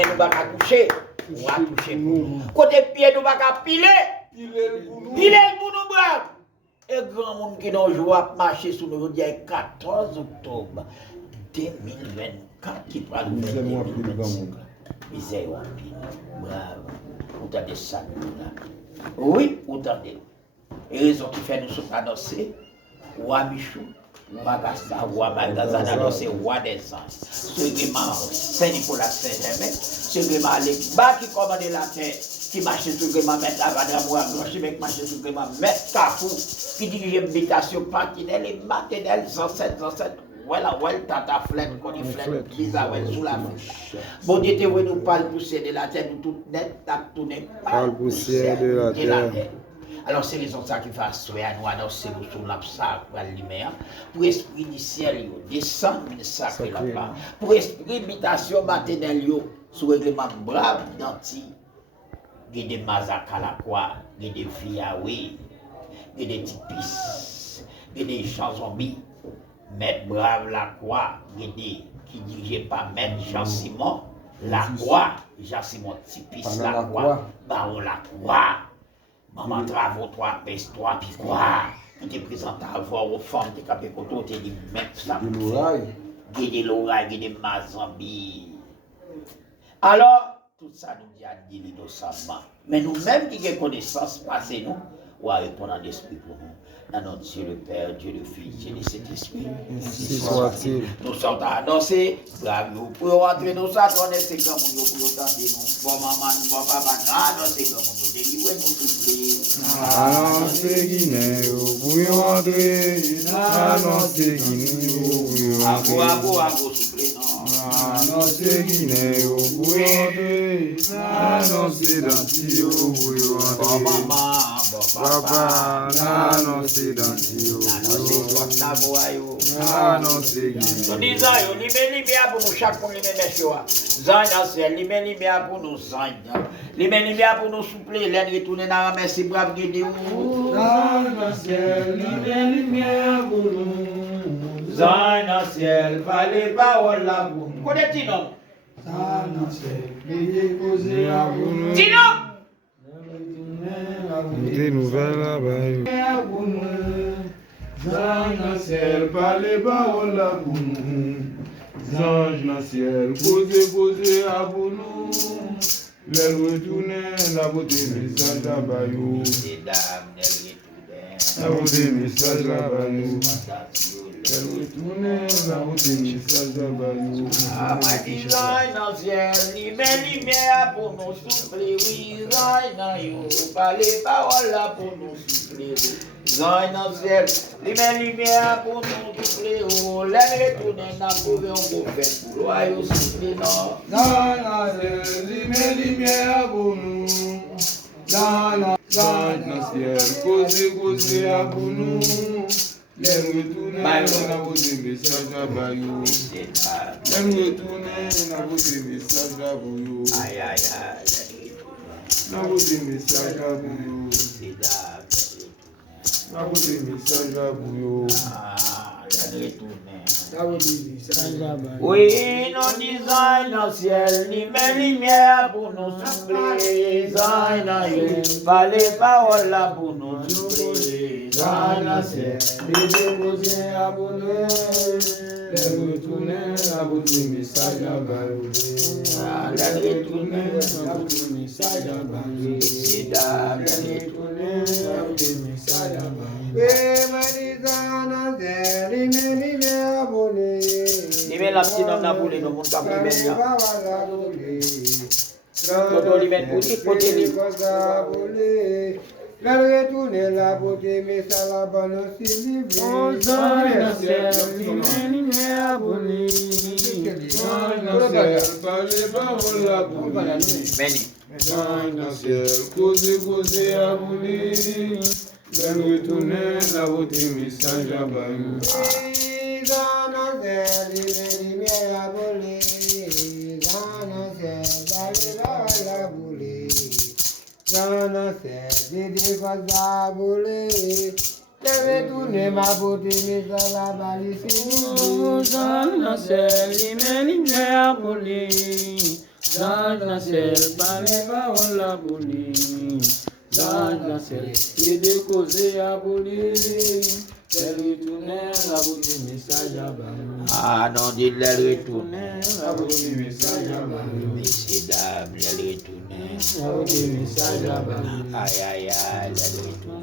mais nous pas toucher. On va toucher pour nous. Côté pied, nous pas piler. Piler pour nous, brave. Et grand monde qui nous joue à marcher sur nous, dit 14 octobre 2024 qui va nous faire 2025. Misère ou pile. Bravo. Vous entendez ça, nous là. Oui, vous entendez. Et raison qui fait nous annoncer, Roi Michou, Roi Gasta, Roi Magaza, annoncer Roi des Anges. Ce gréement Saint-Nicolas Saint-Germain, ce gréement Alekba qui commande la terre, qui marche sur le gréement Mettre la Vadra, Roi Blanche, qui marche sur le grément Mettre Carrefour, qui dirige l'habitation patinelle et maternelle, ancêtres. Voilà, tata flette, qu'on y flette, bizarre, sous la bouche. Bon Dieu, te voit nous parle poussière de la terre, nous tout net, tape tout net, parle poussière de la terre. Alors c'est raison ça qui fait à nous annoncer nous sur l'absard pour la lumière, pour esprit du ciel, descendre le sacré là-bas, pour esprit habitation maternelle, sous règlement brave d'anti, il y a des mazaka la quoi, il y a des viaoué, il y a des tipis, il y a des gens zombies. Maître Brave Lacroix, qui dirigeait par Maître Jean-Simon Lacroix, Jean-Simon Tipis Lacroix, Baron Lacroix, Maman Travaux 3, Pes 3, puis quoi? Qui te présente à voir aux femmes de Capécoto, tu dis Maître Lacroix, Guédé Loraï, Guédé Mazambi. Alors, tout ça nous dit à dire innocemment. Mais nous-mêmes qui avons connaissance, passez-nous, on va répondre à l'esprit pour nous. À notre Dieu le Père, Dieu le Fils, Dieu le Saint-Esprit. Ainsi soit-il. Nous sommes annoncés, bravo, pour rentrer dans ça, on est c'est comme nous, pour entendre nous. Bon maman, bon papa, annoncez comme nous, délivrez nous souffler. Annoncez Guinée, pour rentrer, annoncez Guinée, pour rentrer. À vous, souffler, non. Annoncez Guinée, pour rentrer, annoncez Dantio, pour rentrer. Bon maman, bon papa, annoncez Dantio, annoncez Guinée. Nous disons, libère pour nous, chaque fois, libère Zayn, libère pour nous, Zayn. Libère pour nous, souffler, l'aide retourner dans la merci, brave Guédé. Libère pour nous. Zayn, ciel, fallait pas la boue. Connais-tu, non? Tino! Des nouvelles là-bas. Zange dans le ciel, parlez pas au la pour nous. Zange dans le ciel, posez à pour nous. Les retourner, la beauté message là-bas. La beauté message là-bas. Les retourner, la beauté message là-bas. Ah, ma dit, Zange dans le ciel, lumière pour nous souffler, oui, Zange dans le ciel, parlez pas la pour nous souffler, oui. Zange dans le ciel, lumière pour nous souffler, oh, les retourner, n'a trouvé un beau fait pour l'oyer souffler, non. Zange dans le ciel, lumière pour nous. Zange dans le ciel, posez à pour nous. Les retourner, la beauté message là-bas. Les retourner, la beauté message là-bas. Aïe, aïe, aïe, La beauté message là-bas. La beauté message là-bas. oui, nous disons dans le ciel, lumière pour nous souffler, Zange dans le ciel, fallait pas la pour nous souffler, Zange dans le ciel, Déposez à bonheur, les retourner, la beauté message là-bas. Les retourner, la beauté message là-bas. Les retourner, la beauté message là-bas. Libère la petite homme n'a boulé, nous monte à boulé bien. Toto libère boulé, poté libère. La retourner la beauté, mais ça la bonne aussi. Oh, Zange dans le ciel, lumière abonnée. Zange dans le ciel, parlez pas au la boulée. Zange dans le ciel, causez abonnée. La retourner la beauté, message là-bas. Zange dans le ciel, lumière abonnée. Zange dans le ciel, parlez pas au la boulée. Zange dans le ciel, des fois d'abouler. Les retourner ma beauté, mais ça la balise. Zange dans le ciel, lumière abonnée. Ange dans ciel, parlez parole la bonne. Ange dans ciel, et de causer à bonne. Elle retournait la beauté message à Banou. Ah non, dit le retour. La beauté message à Banou. Messieurs, dames, le retour. La beauté message à Banou. Aïe, aïe, aïe, le retour.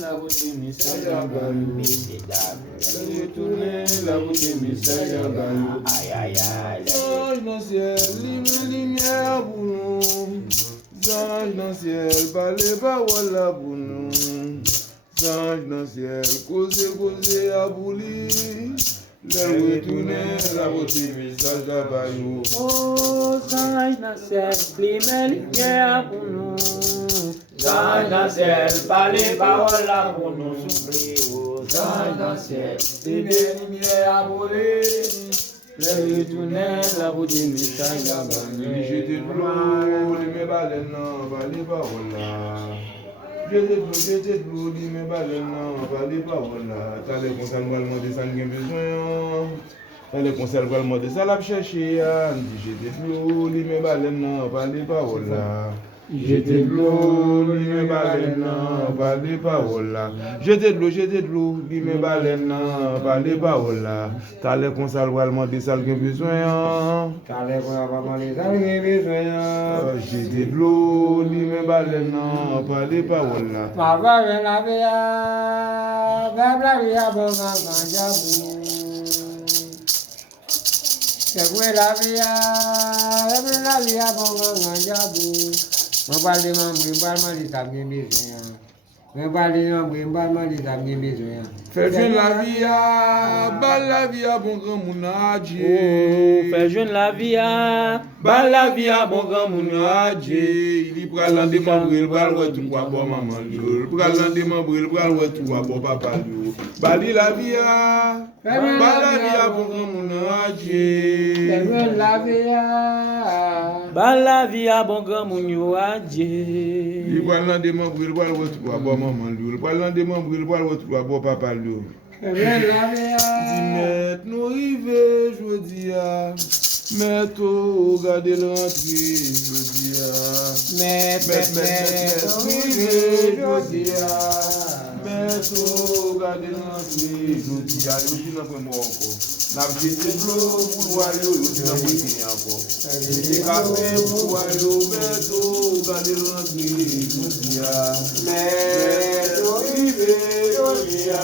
La beauté message à Banou. Messieurs, dames, le retour. La beauté message à Banou. Aïe, aïe, aïe, Ange dans le ciel, lumière pour nous. Ange dans le ciel, parlez parole pour nous. Ange dans le ciel, causer à boulir. Le retourner, la beauté, message à Bayou. Oh, ange dans le ciel, lumière pour nous. Ange dans le ciel, parlez parole pour nous. Ange dans le ciel, lumière à brûler. Le retourner, la beauté message à Banou. J'étais de l'eau, mes baleines, parlez parole. J'étais de l'eau, mes baleines, parlez parole. T'as les conseils, moi, le dessin qui a besoin. T'as les conseils, moi, le dessin, la chercher. J'étais de l'eau, mes baleines, parlez parole. J'étais de l'eau, mes baleines, parlez parole. J'étais de l'eau, mes baleines, parlez parole. T'as les conseils, moi, le dessin qui a besoin. J'étais de l'eau, mes baleines, parlez parole. Ma vague la via, babla bon ganjabu. Segwe la via, babla bon ganjabu. Ma balde mambu balma di tamye bezoya. Ma balde mambu balma di tamye bezoya. Fais jeune la via, bal la via, bon grand mounadji. Oh, fais jeune la via, bal la via bon grand mounadji. Il pral l'an démembré, il pral ouais tout quoi pour maman il pral l'an démembré, il pral ouais tout quoi pour papa lui. Bali la via, bal la via, bon grand mounadji. Fais jeune la via, bal la via bon grand mounadji. Il pral l'an démembré, il pral ouais tout quoi pour maman lui. Il pral l'an démembré, il pral ouais tout quoi pour papa lui. Dimet nous rive jodi a, met au garder l'entrée jodi a. Met rive jodi a, met au garder l'entrée jodi a. Yo di nan prend encore. N'a jeté de l'eau pour aller yo di nan prend fini encore. Jeté café pour aller yo met au garder l'entrée jodi a. Met au rive jodi a.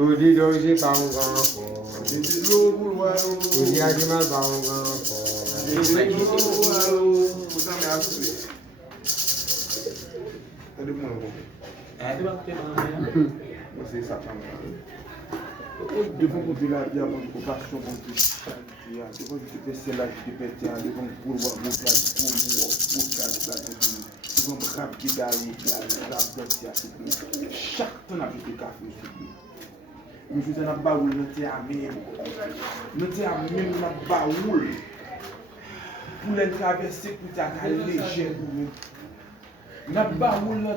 Odi doji pa un gan ko. Odi ajimal pa un gan ko. Devant qu'on la vie avant qu'on passe sur mon devant je te fais là je te fais devant pour voir mon plat pour devant me rap qui d'aller rap danser chaque temps avec des café mais je n'ai pas où le à même na baoul pour les traverser pour ta léger n'a baoul le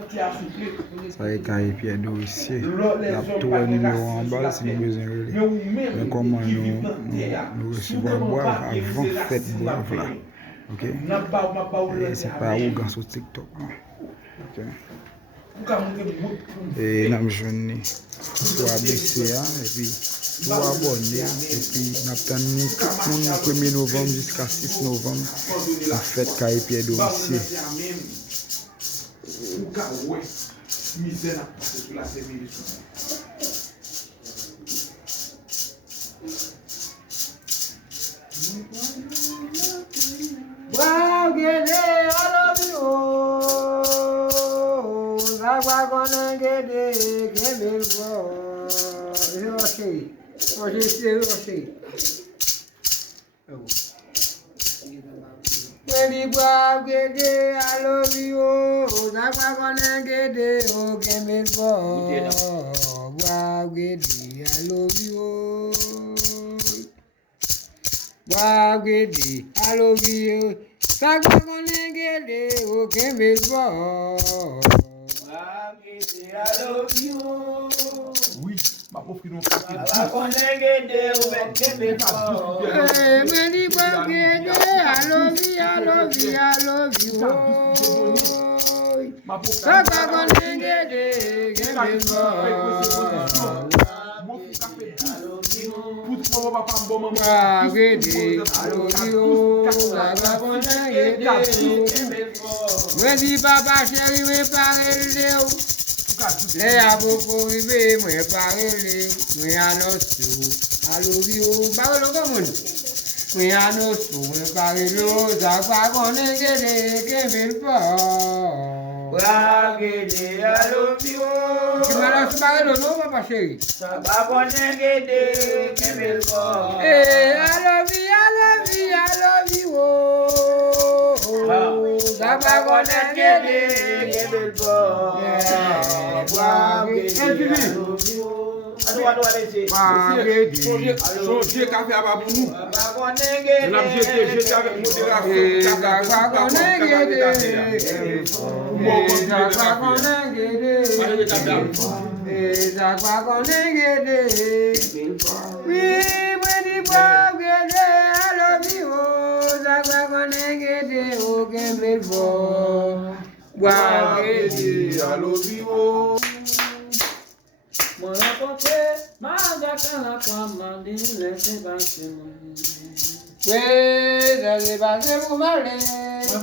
Ça est quand il y a deux ici. La tour numéro en bas si nous besoin de mais comment nous recevons boire avant fête boire là. OK. Et c'est pas où dans sur TikTok. OK. Et nous journée pour abaisser et puis pour abonner et puis nous attendons tout le monde 1er novembre jusqu'à 6 novembre la fête Caïpier ici. Ou ka wè, mizè na pase sou la semi de sou. Wow, gede, I love you. Zagwa gonna gede, gede go. Yoshi, Yoshi. Wow, gede, I love you. Zagwa gonna gede, oh, gede go. Wow, gede, I love you. Wow, gede, I love you. Sagwa konengede okembe fort. Wagede, I love you. Oui, ma pauvre qui nous Wagede, okembe fort. Many wagede, I love you. Sagwa konengede okembe fort. Wagede, I love you. Sagwa konengede okembe fort. When the Baba Sherry we parle le aboko ibe mwe parle mwe anosu alobi o bawo lo gomun mwe anosu mwe parle Sagwa konengede okembe fort. Wagede, I love you. Kimara su parle no Baba Sherry. Sagwa konengede okembe fort. I love you. Oh, Sagwa konengede okembe fort. Son Dieu qui a fait avec nous. On a jeté avec modération. Moi rencontré Mazakala kwa mandile Sébastien. Moi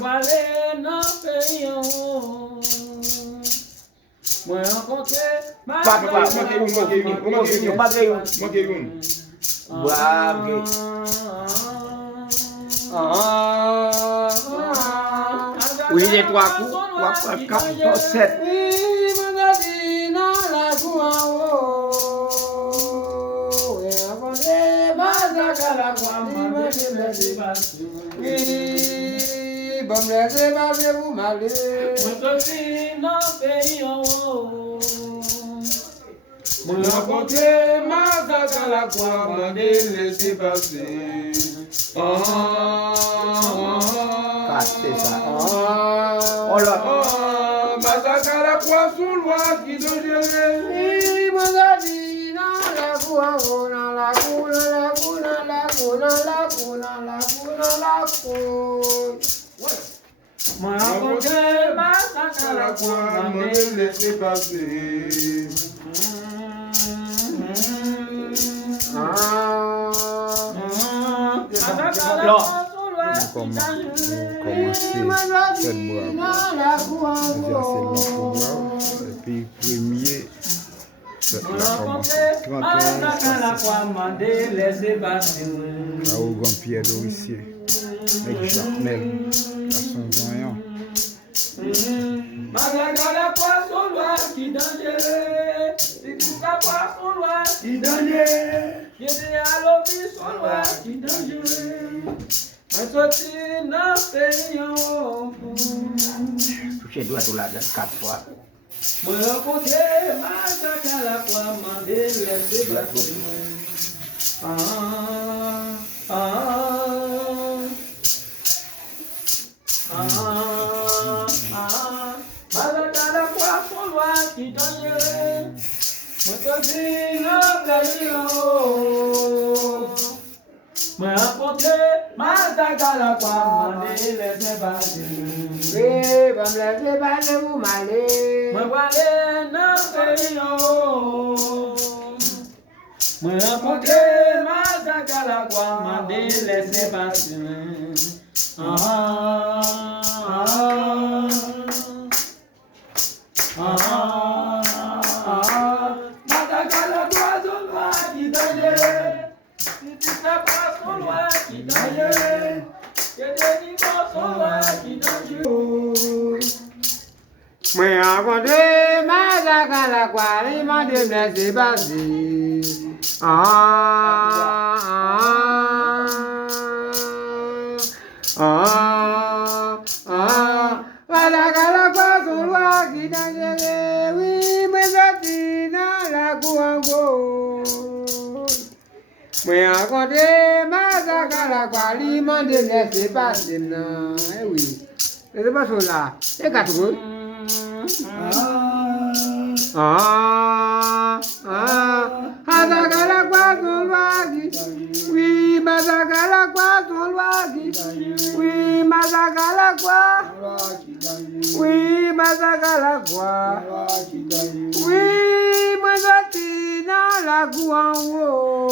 parler non payant. Moi rencontré Oui, les trois coups, 3, 4, 7. Mon rencontré Mazakala kwa mandele Sébastien. C'est ça. Oh là, Mazakala kwa sulwa qui Moi rencontré Mazakala kwa mandile Sébastien. Nous commençons cette bravo. C'est long pour voir. Et puis, premier, c'est la commence. 31, là où grand Pierre d'Oricier. Avec Jacmel, la son voyant. Mazakala poisson noir qui dangereux, c'est tout ça poisson noir qui dangereux. J'ai des alovis son noir qui dangereux. Mais sorti non payant. Touché doigt tout là, 4 fois. Moi rencontré Mazakala kwa mandele Sébastien. Mazakala poisson noir qui dangereux. Moi sorti non payant. Moi rencontré Mazakala kwa mandele Sébastien. Moi parler non payant. Moi rencontré Mazakala kwa mandele Sébastien. Mazakala poisson noir qui dangereux. Si tu sais pas son noir qui dangereux. Que des niveaux son noir qui dangereux. Mwen rencontré Mazakala kwa mandele Sébastien. Mazakala kwa sulwa qui dangereux. Oui, mais ça dit dans la couango. Moi raconté Mazakala quoi, lui m'a laissé passer non. Eh oui. C'est pas ça là. C'est quatre. Mazakala quoi son loagi. Oui, Mazakala quoi son loagi. Oui, Mazakala quoi. Oui, Mazakala quoi. Oui, moi j'étais dans la cour en haut,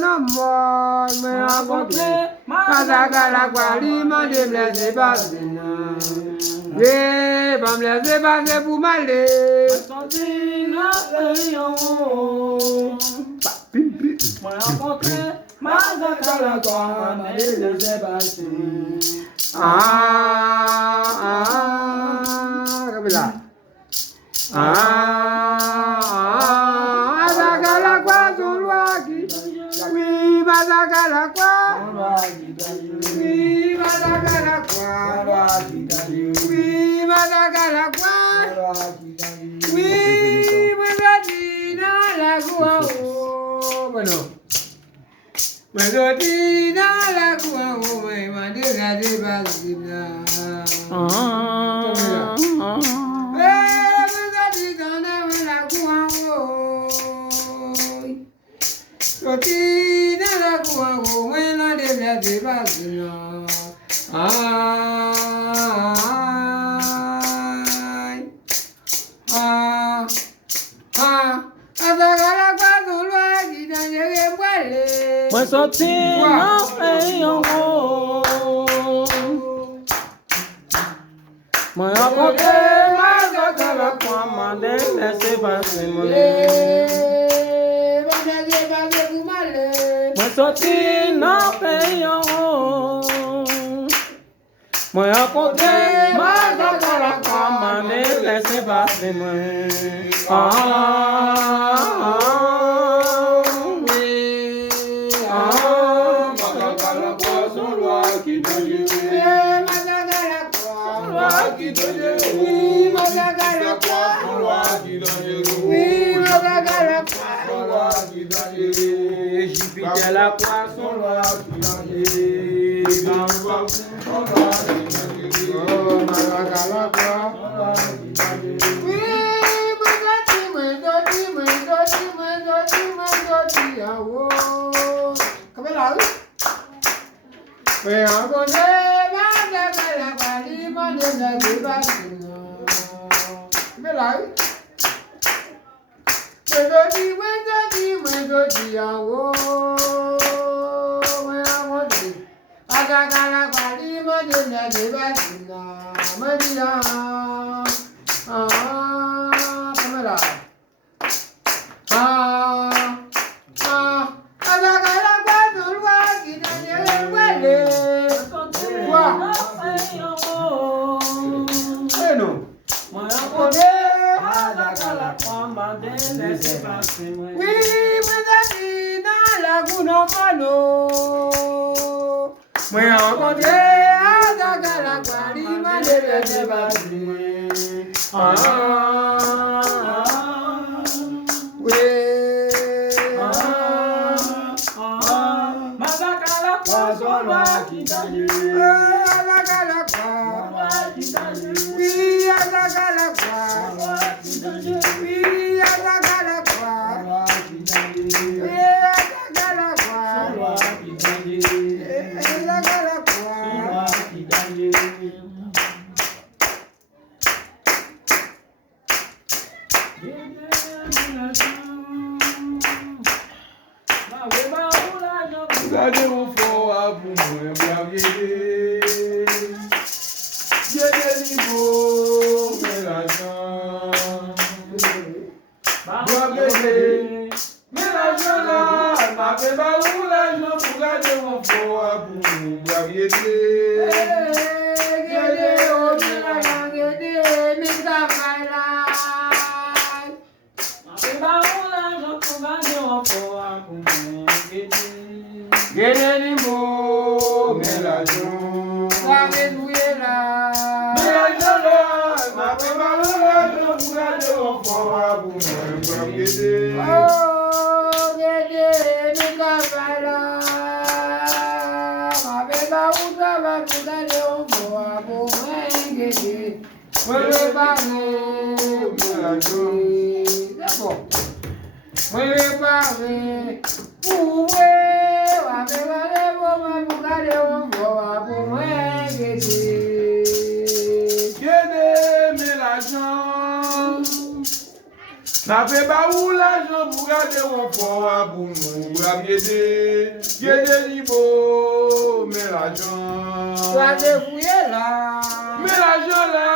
non moi, mais rencontré, Mazakala quoi, lui m'a déblessé par oui, va me laisser passer pour m'aller. Moi rencontré, Mazakala quoi, m'a déblessé passer. Comme là. Mazakala quoi son loagi. Oui, Mazakala quoi. Oui, Mazakala quoi. Oui, Mazakala quoi. Oui, Mazakina la cour. Bueno. Mazakina la cour. Mais m'a dégagé Basina. Moi sorti non ayant moi rencontré Mazakala quoi, m'a délaissé passer moi. Moi sorti non ayant moi rencontré Mazakala quoi, m'a délaissé passer moi. Jupiter la poisson loi Moi réparé, d'accord. Moi réparé, oué, va préparer pour garder mon bois pour moi guider. Guider mais l'argent. N'a fait pas où l'argent pour garder mon bois pour nous guider. Guider libo mais l'argent. Va débrouiller là. Mais l'argent là,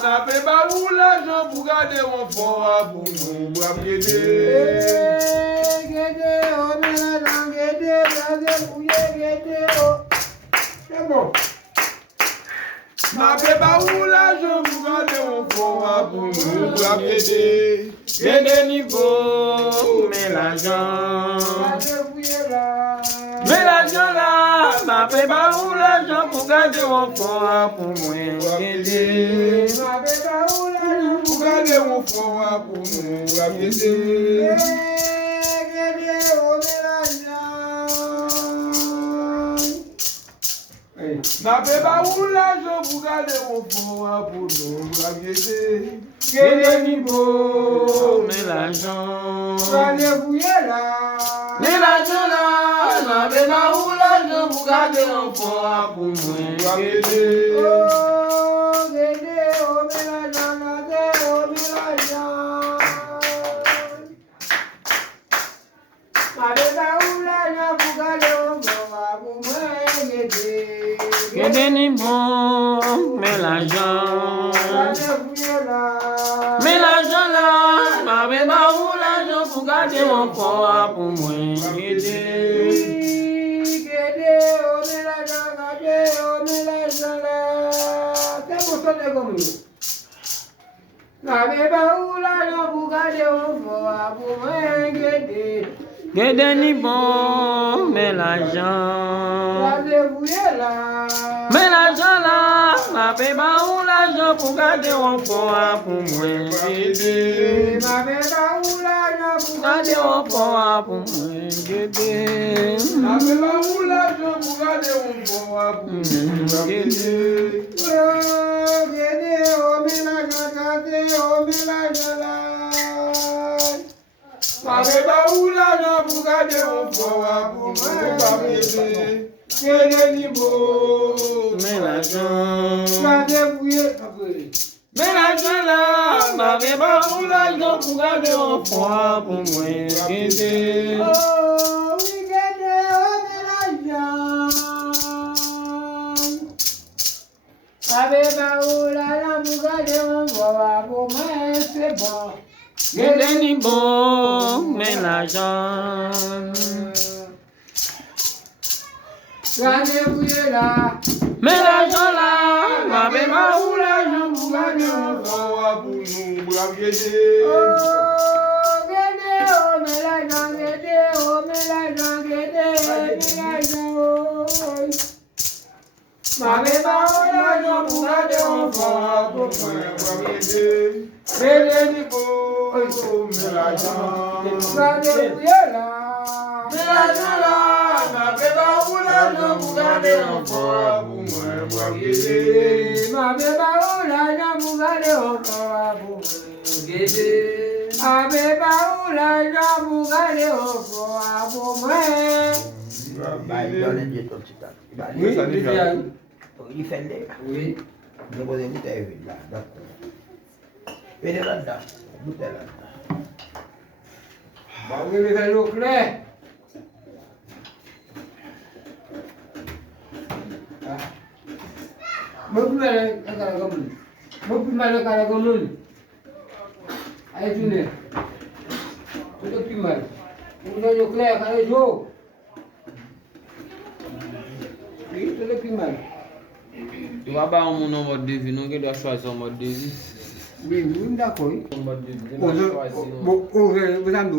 n'a fait pas où l'argent pour garder mon bois pour nous guider. Guider, oh, mais l'argent, guider, va débrouiller, guider, oh. C'est bon. N'a fait pas où l'argent pour garder mon bois pour nous guider. Guider libo mais l'argent. Va débrouiller là. Mais l'argent là, m'a fait pas où l'argent pour garder mon foie pour moi guider. Ma bébé, où l'argent Pour garder mon bois pour nous guider. N'a fait pas où l'argent pour garder mon bois pour nous guider. Guider niveau, mais l'argent. Mais l'argent là, m'a fait pas où l'argent pour garder mon foie pour moi guider. Guider niveau, mais l'argent. Mais l'argent là, m'a fait pas où l'argent pour garder mon foie pour moi guider. Guider niveau, mais l'argent. Mais l'argent là, m'a fait pas où l'argent pour garder mon foie pour moi guider. Garder mon foie pour moi guider. N'a fait pas où l'argent pour garder mon bois pour nous guider. N'a fait pas où l'argent pour garder mon bois pour nous guider. Guider libo Mais l'argent. Mais l'argent là, m'a fait pas où l'argent pour garder mon foie pour moi guider. Guider niveau, mais l'argent. Mais l'argent là, m'a fait pas où l'argent pour garder mon foie pour nous guider. Ma bébé, l'argent pour garder mon foie pour moi guider. Guider libo mais l'argent. Mais l'argent là, m'a fait pas où l'argent pour garder mon foie pour moi guider. Ma bébé, l'argent pour garder mon foie pour moi guider. Ma bébé, l'argent pour garder mon foie pour moi. Oui, ça dit bien. Il fait des. Oui. Je vais poser une bouteille vide là, d'accord. Venez là-dedans, bouteille là-dedans. Bah oui, mais fais l'eau claire. Moi, plus mal le caracomune. Moi, plus mal le caracomune. Allez, tournez. Tout le plus mal. Vous faites l'eau claire, allez, jouer. Oui, tout le plus mal. Tu vas pas en mon mode de vie, non, que doit choisir un mode de vie. Oui, oui, d'accord. Un mode de vie, Vous avez